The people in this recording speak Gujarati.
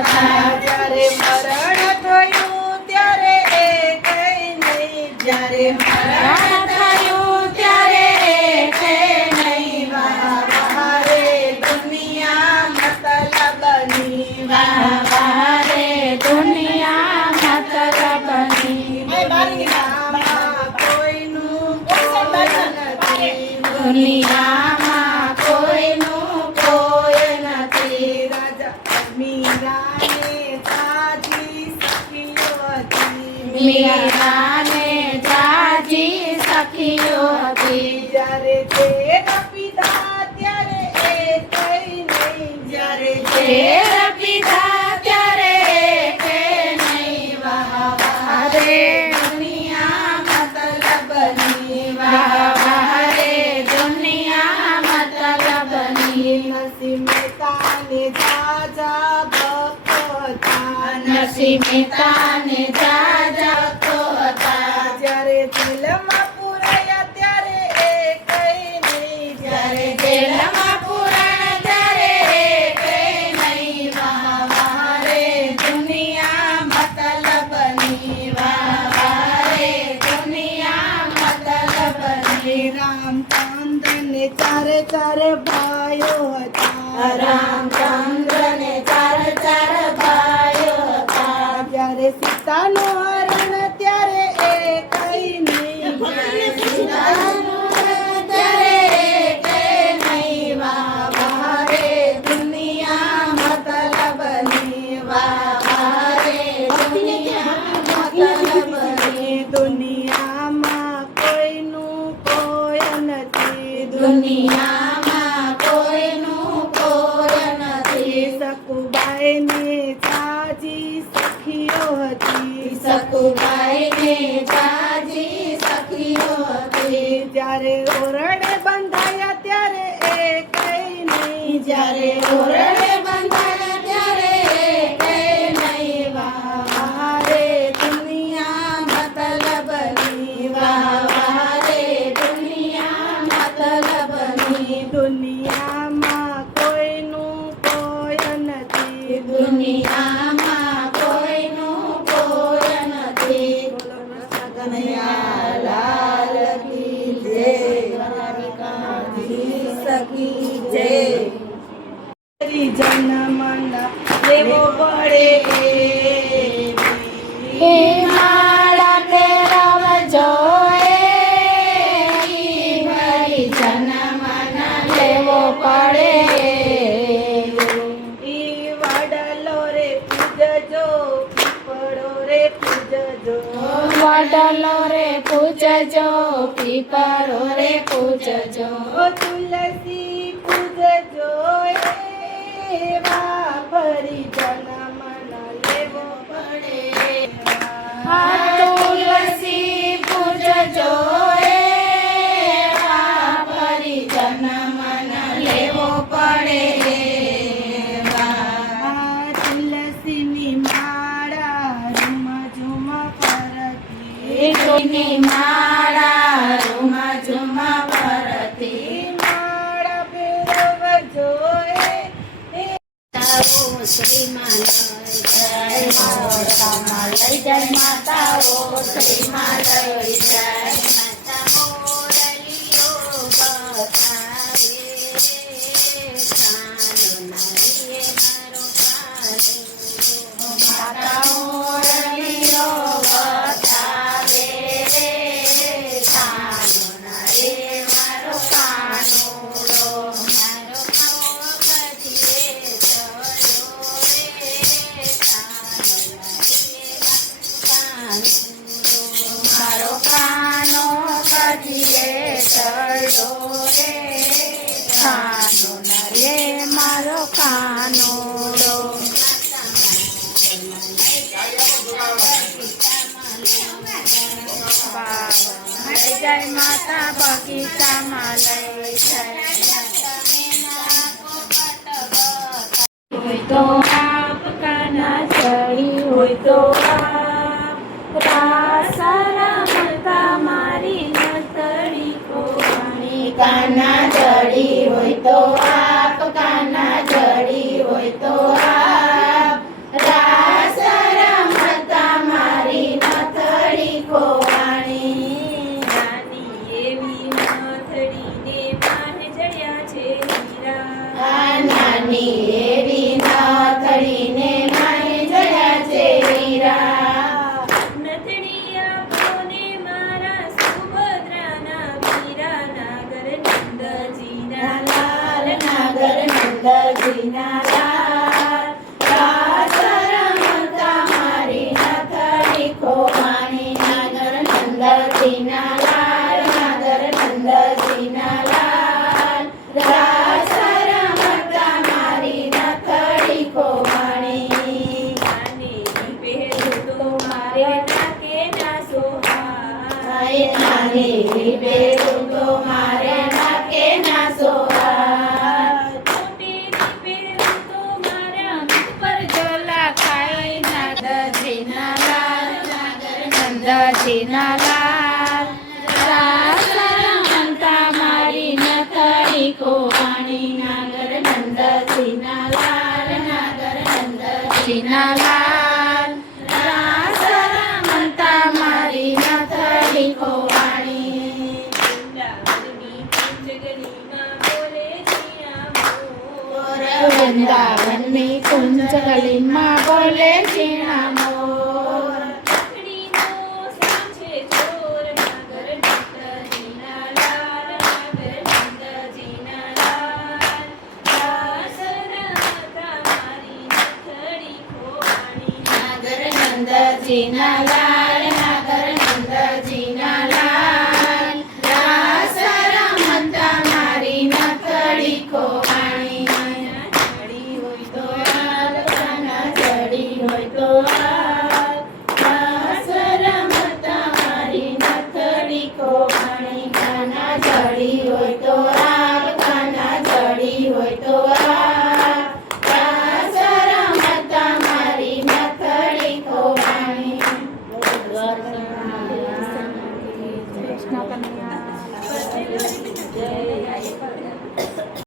હતા. જ્યારે મરણ થયું ત્યારે એ કઈ નહીં, જ્યારે મરણ થયું ત્યારે એકે નહીં. વાહ વાહ રે દુનિયા મતલબની, વાહ વાહ રે દુનિયા મતલબની. દુનિયામાં કોઈનું કોઈ નથી, દુનિયામાં કોઈનું કોઈ નથી. રાજા મીરાને સાજી સખીઓ હતી, મીરાને જાજી સખીઓ હતી. જ્યારે ઝેર પીધા ત્યારે એ કઈ નહીં, જ્યારે ઝેર પીધા ત્યારે એકે નહીં. વાહ વાહ રે દુનિયા મતલબની. વાહ વાહ રે દુનિયા મતલબની. નરસિંહ મહેતાને જાજા ભક્તો હતા, નરસિંહ મહેતાને જાજા ભક્તો હતા. જ્યારે જેલમાં પુરાયા ત્યારે એ કઈ નહીં, જ્યારે જેલમાં પુરાણ ત્યારે એકે નહીં. વાહ વાહ રે દુનિયા મતલબની. વાહ વાહ રે દુનિયા મતલબની. રામચંદ્રને ચારે ચારે ભાઈઓ હતા, રામચંદ્રને ચાર ચાર ભાઈઓ હતા. જ્યારે સીતાનું હરણ ત્યારે એ કઈ નહીં, ત્યારે એકે નહીં. વાહ વાહ રે દુનિયા મતલબની. વાહ વાહ રે દુનિયા મતલબની. દુનિયામાં કોઈનું કોઈ નથી, દુનિયામાં કોઈનું કોઈ નથી. સકુબાઈને સાજી સખીઓ હતી, સકુબાઈને જાજી સખીઓ હતી. જ્યારે ઓરડે બંધાયા ત્યારે એ કઈ નહીં, જ્યારે ઓરડે બંધાયા ત્યારે એકે નહીં. વાહ વાહ રે દુનિયા મતલબની. વાહ વાહ રે દુનિયા મતલબની. દુનિયામાં કોઈનું કોઈ નથી, દુનિયામાં કોઈનું કોઈ નથી. કનૈયાલાલ કી જય. દ્વારિકાધીશ કી જય. જન્મના લેવો પડે હે માળા પહેરવજો એવી ભરી જન્મના લેવો પડે. ઈ વડલો રે પૂજજો, પીપળો રે પૂજજો, વડલો રે પૂજજો, પીપળો રે પૂજજો. ઓ તુલસી પૂજજો એવા ફરી જન્મના લેવો પડે. આ તુલસી પૂજજો એવા ફરી જન્મના લેવો પડે. આ તુલસીની માળા ઝુમ ઝુમ ફરતી, તુલસીની માળા ઝુમા ઝુમા ફરતી. માળા ફેરવજો શ્રીમાં લઈ જાય માતાઓ, શ્રીમાં લઈ જાય. માતા મોરલીઓ બતાવે રે, કાનો નારીએ મારો કાનો. માતા મોરલીઓ બતાવે રે, કાનો નારીએ મારો કાનુડો. મારો કાનો કદીએ ચડ્યો રે, કાનો નારીએ કાનુડો. મારો કાનો કદીએ ચડ્યો રે, કાનો નારીએ મારો કાનુડો. લઈ જાય માતા બગીચામાં લઈ જાય. હોય તો આપ કાના ચડી, હોય તો આપ રાસા રમતા મારી નતડી કોવાની. કાના ચડી હોય તો આપ, કાના ચડી હોય તો આપ મળીને માય જયા છે વીરા નથણીયા બોને મારા સુભદ્રાના વીરા નાગર નંદજીના લાલ નાગર નંદજીના લાલ રાસ રમતા મારી નથડી ખોવાણી નાગર નંદજીના લાલ નાગર નંદજીના લાલ રાસ રમતા મારી નથડી ખોવાણી નાની પહેરું તો મારે નાકે ના સોહાય નાની પહેરું તો મારે નાકે ના સોહાય મોટી પહેરું તો મારા પર ઝોલા ખાય નાગરજીના લાલ નાગર નંદજીના લાલ રાસ રમતા મારી નથડી ખોવાણી નાગર નંદજીના લાલ નાગર નંદજીના લાલ રાસ રમતા મારી નથડી ખોવાણી વૃંદાવનની કુંજગલીમાં બોલે ઝીણા મોર નથડીનો સાંજે ચોર નાગર નંદજીના લાલ નાગર નંદજીના લાલ રાસ રમતા મારી નથડી ખોવાણી નાગર નંદજીના લાલ નાગર નંદજીના લાલ રાસ રમતા મારી નથડી ખોવાણી ચડી હોય તો હાલ કાના ચડી હોય તો હાલ રાસ રમતા મારી નથડી ખોવાણી કાના ચડી હોય તો હાલ કાના ચડી હોય તો હાલ રાસ રમતા મારી નથડી ખોવાણી કૃષ્ણ કનૈયા